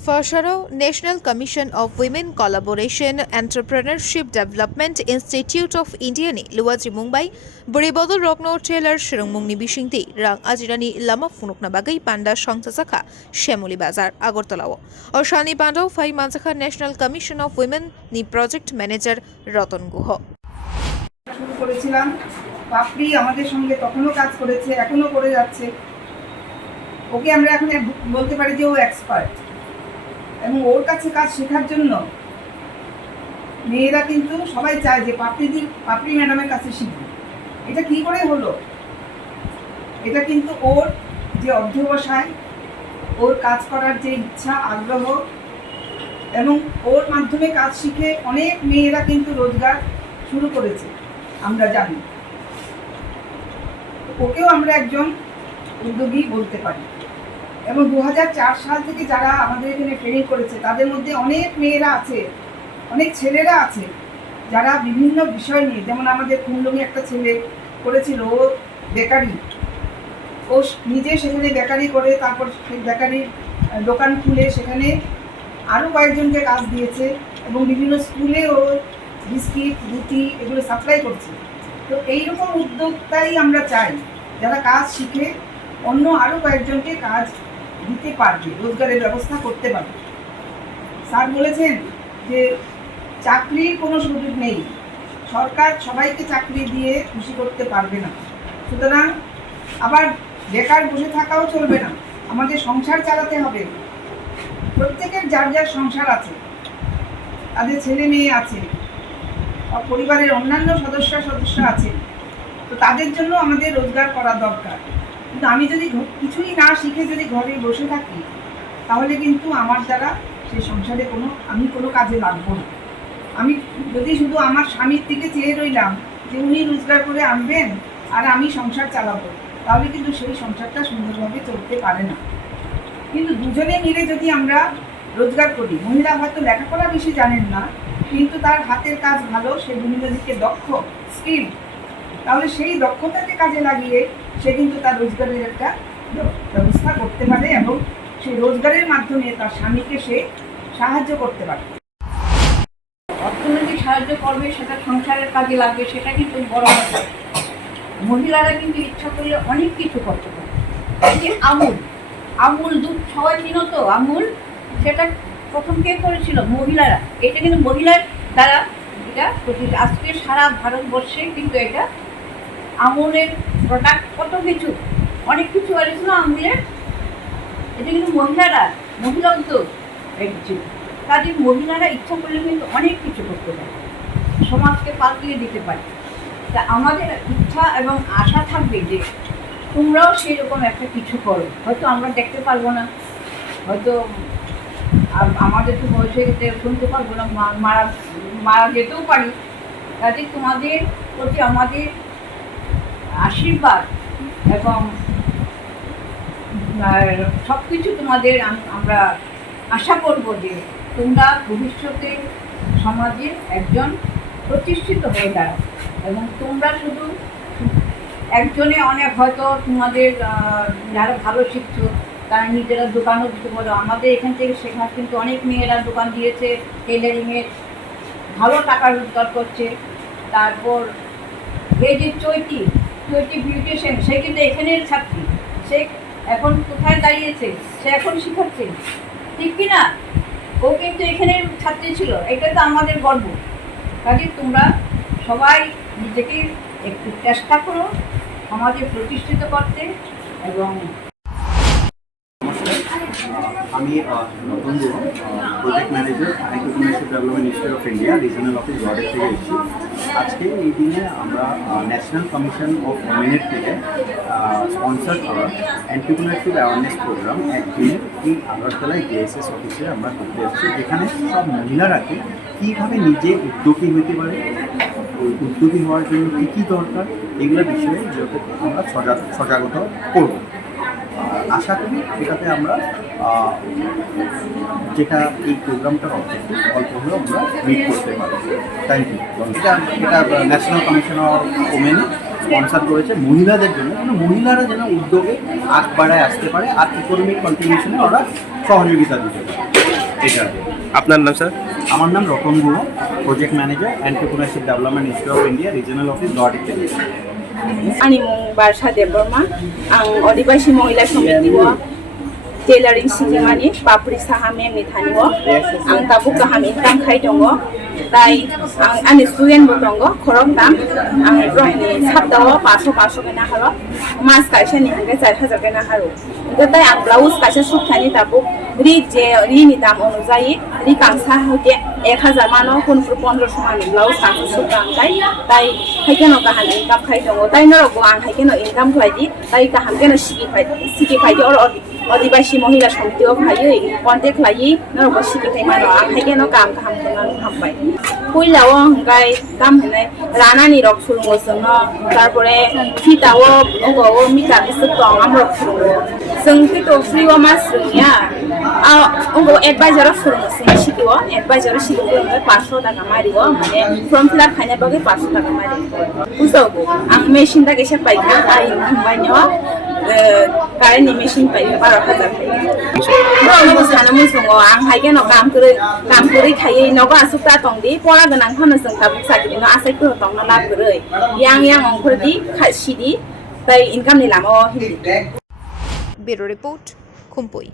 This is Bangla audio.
Fasharo National Commission of Women Collaboration Entrepreneurship Development Institute of India ni Ajimung bai Bwrwi Bodol Rokno Tailor Swrwngmung ni Bisingtwi rang ajirani lama funukna bagai Panda Songchajak Shemuli Bazar Agortolao or Shani Panda Fai Manzakha National Commission of Women ni Project Manager Ratan Guho শুরু করেছিলাম। পাপড়ি আমাদের সঙ্গে তখনও কাজ করেছে, এখনো করে যাচ্ছে। ওকে আমরা এখন বলতে পারি যে ও এক্সপার্ট, এবং ওর কাছে কাজ শেখার জন্য মেয়েরা কিন্তু সবাই চায় যে পাপড়ি ম্যাডামের কাছে শিখবে। এটা কি করে হলো? এটা কিন্তু ওর যে অধ্যবসায়, ওর কাজ করার যে ইচ্ছা, আগ্রহ, এবং ওর মাধ্যমে কাজ শিখে অনেক মেয়েরা কিন্তু রোজগার শুরু করেছে, আমরা জানি। ওকেও আমরা একজন উদ্যোগী বলতে পারি। এবং 2004 সাল থেকে যারা আমাদের এখানে ট্রেনিং করেছে তাদের মধ্যে অনেক মেয়েরা আছে, অনেক ছেলেরা আছে যারা বিভিন্ন বিষয় নিয়ে, যেমন আমাদের খুমলুঙে একটা ছেলে করেছিল, ও বেকারি, ও নিজে সেখানে বেকারি করে তারপর সেই বেকারির দোকান খুলে সেখানে আরও কয়েকজনকে কাজ দিয়েছে, এবং বিভিন্ন স্কুলে ও বিস্কিট, রুটি এগুলো সাপ্লাই করছে। তো এইরকম উদ্যোক্তাই আমরা চাই, যারা কাজ শিখে অন্য আরও কয়েকজনকে কাজ দিতে পারবে, রোজগারের ব্যবস্থা করতে পারবে। স্যার বলেছেন যে চাকরির কোনো সুযোগ নেই, সরকার সবাইকে চাকরি দিয়ে খুশি করতে পারবে না, সুতরাং আবার বেকার বসে থাকাও চলবে না, আমাদের সংসার চালাতে হবে। প্রত্যেকের যার যার সংসার আছে, তাদের ছেলে মেয়ে আছে, পরিবারের অন্যান্য সদস্য আছে, তো তাদের জন্য আমাদের রোজগার করা দরকার। কিন্তু আমি যদি কিছুই না শিখে যদি ঘরে বসে থাকি, তাহলে কিন্তু আমার দ্বারা সেই সংসারে আমি কোনো কাজে লাগবো না। আমি যদি শুধু আমার স্বামীর দিকে চেয়ে রইলাম যে উনি রোজগার করে আনবেন আর আমি সংসার চালাবো, তাহলে কিন্তু সেই সংসারটা সুন্দরভাবে চলতে পারে না। কিন্তু দুজনে মিলে যদি আমরা রোজগার করি, মহিলা হয়তো লেখাপড়া বেশি জানেন না, কিন্তু তার হাতের কাজ ভালো, সে বিভিন্ন দিকে দক্ষ, স্কিল, তাহলে সেই দক্ষতাকে কাজে লাগিয়ে সে কিন্তু তার রোজগারের একটা ব্যবস্থা করতে পারে, এবং সেই রোজগারের মাধ্যমে তার স্বামীকে সে সাহায্য করতে পারে। অর্থনৈতিক সাহায্য করবে, সেটা সংসারের কাজে লাগবে, সেটা কিন্তু বড় কথা। মহিলারা কিন্তু ইচ্ছা করলে অনেক কিছু করতে পারে। আমুল দুধ সবাই চিনো তো, আমুল, সেটা প্রথম কে করেছিল? মহিলারা। এটা কিন্তু মহিলার দ্বারা এটা আজকে সারা ভারতবর্ষে কিন্তু এটা আমুলের প্রোডাক্ট, কত কিছু, অনেক কিছু আছে না আমুলের, এটা কিন্তু মহিলা উদ্যোগ ছিল। কাজে মহিলারা ইচ্ছা করলে কিন্তু অনেক কিছু করতে পারে, সমাজকে পাল্টিয়ে দিতে পারে। তা আমাদের ইচ্ছা এবং আশা থাকবে যে তোমরাও সেরকম একটা কিছু করো। হয়তো আমরা দেখতে পারবো না, হয়তো আমাদের তো বয়স হয়ে গেছে, শুনতে পারবো না, মারা যেতেও পারি। কাজে তোমাদের প্রতি আমাদের আশীর্বাদ এবং সব কিছু তোমাদের আমরা আশা করব যে তোমরা ভবিষ্যতে সমাজে একজন প্রতিষ্ঠিত হয়ে দাঁড়াও, এবং তোমরা শুধু একজনে অনেক, হয়তো তোমাদের যারা ভালো শিখছো তারা নিজেরা দোকানও দিতে পারো। আমাদের এখান থেকে শেখা কিন্তু অনেক মেয়েরা দোকান দিয়েছে, টেলারিংয়ের ভালো টাকা রোজগার করছে। তারপর এই যে চৈতি বিউটিশিয়ান, সে কিন্তু এখানের ছাত্রী, সে এখন কোথায় দাঁড়িয়েছে, সে এখন শিখাচ্ছে, ঠিক কি না? ও কিন্তু এখানের ছাত্রী ছিল, এটা তো আমাদের গর্ব। কাজে তোমরা সবাই নিজেকে একটু চেষ্টা করো সমাজে প্রতিষ্ঠিত করতে। এবং আমি Ratan Guha, project manager Entrepreneurship Development Institute of India, regional office border থেকে এসেছি। আজকে এই দিনে আমরা ন্যাশনাল কমিশন অফ উইমেনের থেকে স্পন্সার করা এন্টারপ্রেনারশিপ অ্যাওয়ারনেস প্রোগ্রাম একদিনে এই আগরতলায় ডিএসএস অফিসে আমরা করতে এসেছি, যেখানে সব মহিলারাকে কীভাবে নিজে উদ্যোগী হতে পারে, ওই উদ্যোগী হওয়ার জন্য কী কী দরকার, এগুলো বিষয়ে আমরা সজাগত করব। আশা করি এটাতে আমরা যেটা এই প্রোগ্রামটার অবজেক্টিভ অল্প হলেও আমরা মিট করতে পারি। Thank you. এটা National Commission of Women sponsor করেছে মহিলাদের জন্য, যেন মহিলারা যেন উদ্যোগে আগ বাড়ায় আসতে পারে আর ইকোনমিক কন্ট্রিবিউশনে ওরা সহযোগিতা দিতে পারে। এটা আপনার নাম স্যার? আমার নাম রকনবুড়, project manager Entrepreneurship Development Institute of India regional office Guwahati থেকে। Ajimung Barsha Deborma, ang Odibashi Mohila Somitiwo, Tailoring Sikimani, Bwrwi Sahame Mithaniwo, ang tabuk kaham income khai dongo, tai ang student bo dongo, khorok dam, ang rohni sabdawo 500 kena halo, mas kaisa ni hangge 4000 kena halo. Tai ang blouse kaisa subthani tabuk ri ni dam অনুযায়ী ri kangsa hote 1000 mano kunfur 1500 mani blouse kangsa subdam tai haikeno kaham income khai dongo, tai norogo ang haikeno income khai di, tai kaham keno siki khai di or Adibashi Mohila Somitiwo khai contact lai norogo siki khai mano ang haikeno kam kaham keno hambai. Puilao hanggai kam hene rana ni rok phurungo songno, tarpore fitao ogo mita bisuk tong amrok phurungo. Song tito free wa mas ya. Ogo advisor phurungo sing sikiwo, advisor sikiwo 500 টাকা মারিwo, মানে ফর্ম ফিল আপ খাইনা বাগে 500 টাকা মারি। বুঝাবো ang machine ta gese paika ai hambainyo current machine paika 12000 no sana musongo ang haikeno kam kuri khaiye nogo asukta tongdi pora ganang phano song tabuk sakini no asai ko tongna lab guroi yang ongkhordi khasidi tai income ni lamo hindi. Bureau report, Khumpui.